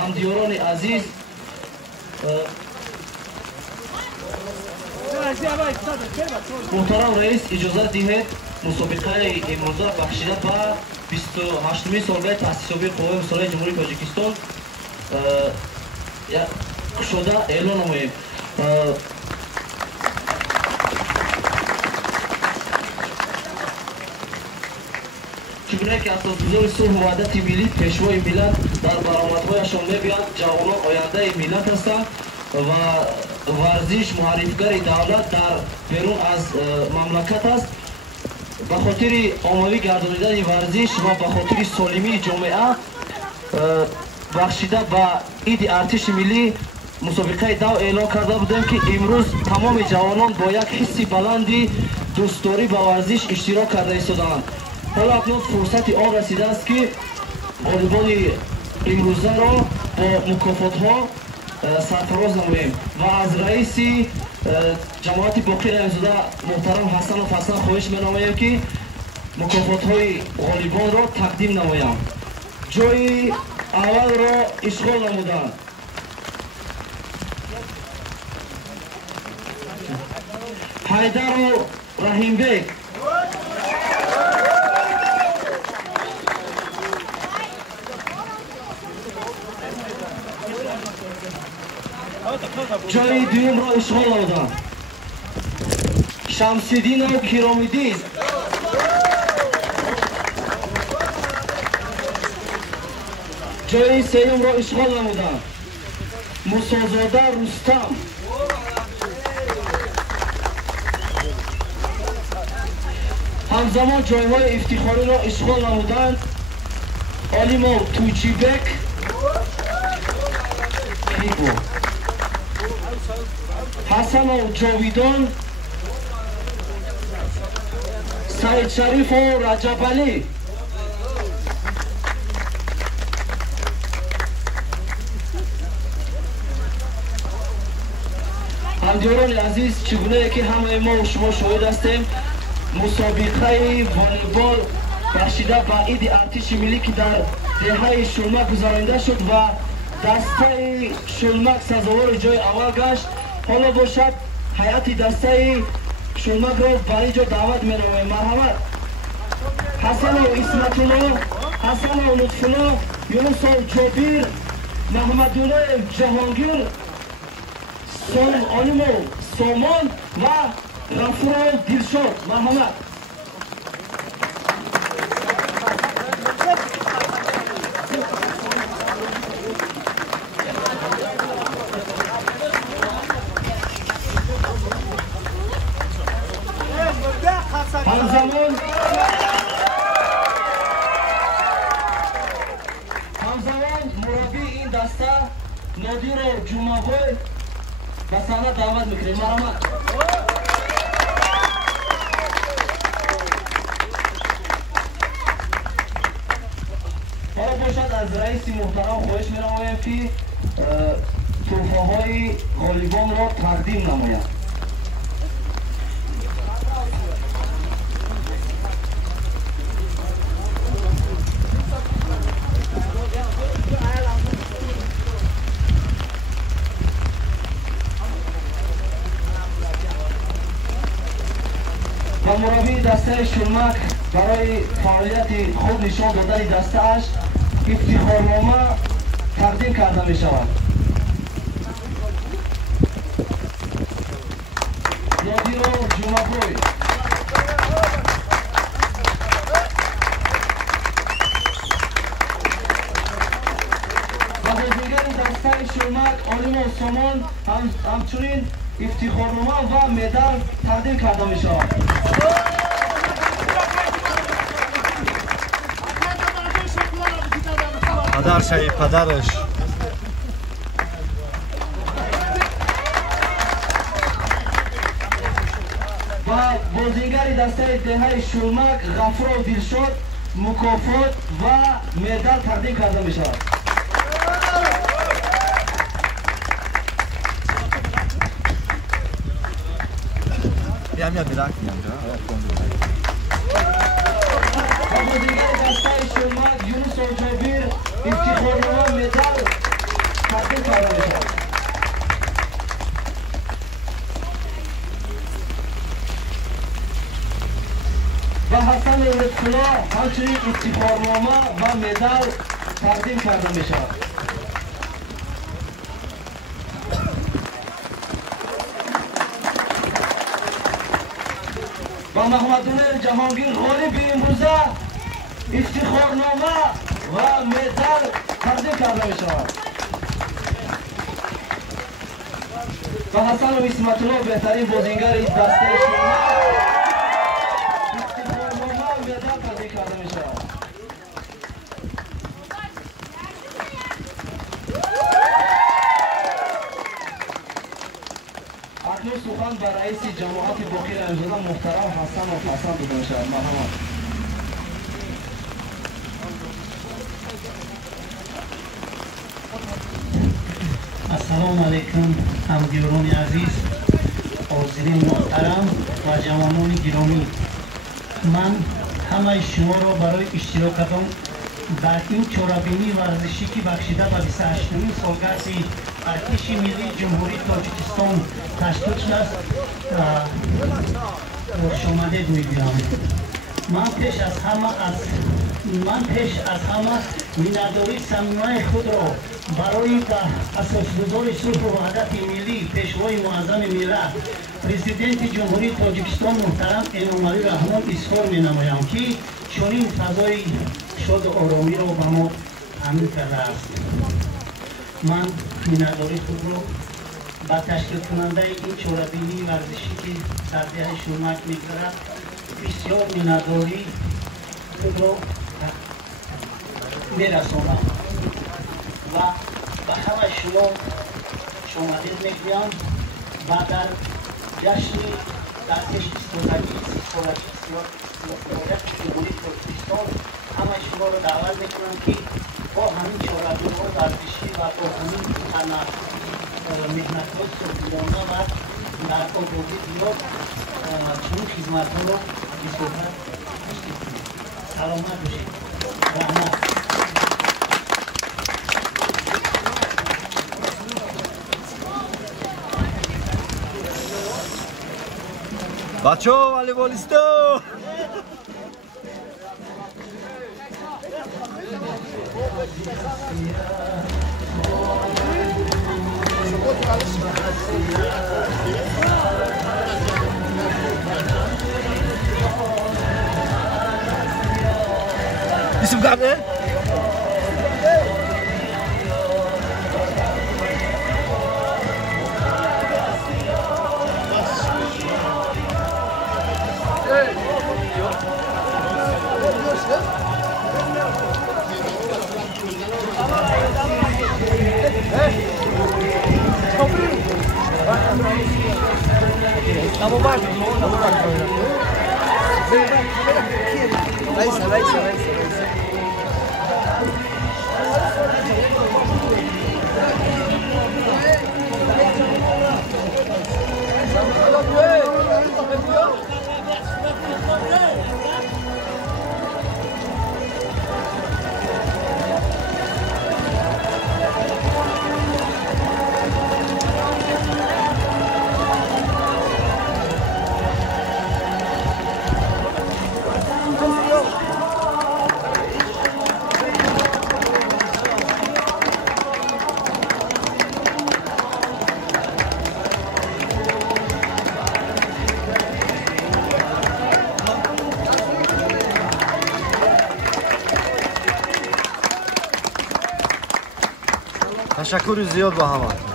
همدیاران عزیز محترم رئیس اجازه دهید مسابقه امروزه بخشیده به 28مین سالگرد تأسیسیابی قوای مسلح جمهوری تاجیکستان شده اعلان نماییم. چگونه که اساسگذار صلح و وحدت ملی پیشوای ملت در برآمدهایشان می‌بینند جوانان آینده ملت هستند و ورزش محرک‌گر دولت در بیرون از مملکت است. به خاطر عمومی گردانیدن ورزش و به خاطر سالمی جامعه بخشیده به عید ارتش ملی مسابقه دو اعلان کرده بودیم که امروز تمام جوانان با یک حس بلندی دوستداری به ورزش اشتراک کرده ایستادند. حالا اکنون فرصت آن رسیده است که غالبان امروزه را با مکافات ها سرفراز نماییم و از رئیس جماعت باقی رحمزاده محترم حسن و فصل خواهش می‌نمایم که مکافات های غالبان را تقدیم نمایم. جای اول را اشغال نمودند. حیدر و رحیمبک، جای دوم را اشغال نمودند. شمس‌الدین و کرامیدین، جای سوم را اشغال نمودند. موسی‌زاده رستم، همزمان جایهای افتخاری را اشغال نمودند. علیمو توچیبک، حسن و جاویدان، سعید شریف و رجب علی، همدیاران عزیز، چگونه که همه ما و شما شاهد هستیم مسابقه والیبال بخشیده به عید ارتش ملی که در دهه شلمک گذرانده شد و دسته شلمک سزاوار جای اول گشت. حالا باشد هیئت دسته شلمک را برای جا دعوت می‌نماییم. مرحمت. حسن و اسمت الله، حسن و لطف الله، یونس و جابیر، محمد الله جهانگیر، عالم و سامان و غفور و دلشاد. مرحمت. همزمان مربی این دسته نادیر و جمعوی به صحنه دعوت میکنیم. مرحمت. حالا باشد از رئیس محترم خواهش می‌نمایم که تحفه‌های غالبان را تقدیم نماید. و مربی دسته شلمک برای فعالیت خود نشان دادن دسته اش افتخارنامه تقدیم کرده می شود. نادیر و جمعوی، و بازیگر دسته شلمک عالم و سامان همچنین افتخارنامه و مدال تقدیم کرده می شود. پدر شایی پدرش. و بازیگر دسته دهه شلمک غفور و دلشاد مکافات و مدال تقدیم کرده می شود. میاد میرک و بازیگر دسته شلمک یونس و جابیر افتخارنامه مدال طلا همچنین افتخارنامه و مدال تقدیم کرده می شود. و محمدونه جهانگیر غالب امروزه افتخارنامه و مدال تقدیم کرده می شود. و حسن و اسمت الله بهترین بازیگر دسته شما افتخارنامه و مدال تقدیم کرده می شود. اکنون سخن بر رئیس جماعت باقی امروزه محترم حسن و حسن داده شود. مرحبا. السلام علیکم همگیران عزیز، حاضرین محترم و جوانان گرامی. من همه شما را برای اشتراکتان در این چهاربینی ورزشی که بخشیده به 28مین سالگرد ارتش ملی جمهوری تاجیکستان تشکیل شده خوشامدید می‌گویم. من پیش از همه میnnadاری صمیمانه خود را برای اساسگذار صلح و وحدت ملی پیشوای معظم ملت پرزیدنت جمهوری تاجیکستان محترم انعامعلی رحمان اظهار می‌نمایم که چنین فضای شاد و آرامی را به ما امین کرده است. من میnnadاری خود را با تشکیل کننده این چهاربینی ورزشی که در ده شرمک می‌گذرد بسیار میnnadاری خود را می‌رسانم و به همه شما خوشامدید می‌گویم و در جشن ارتش 23 سالگی جمهوری تاجیکستان همه شما را دعوت می‌کنم که با همین چهاربینی‌های ورزشی و با همین محنت‌های صبحگاهانه و در آزادی زیاد چنین خدمت‌ها را به صحبت تشکیل کنید. سلامت باشید. رحمت. بچه‌ها والیبالیستو اسم قبله تشکر زیاد با همه.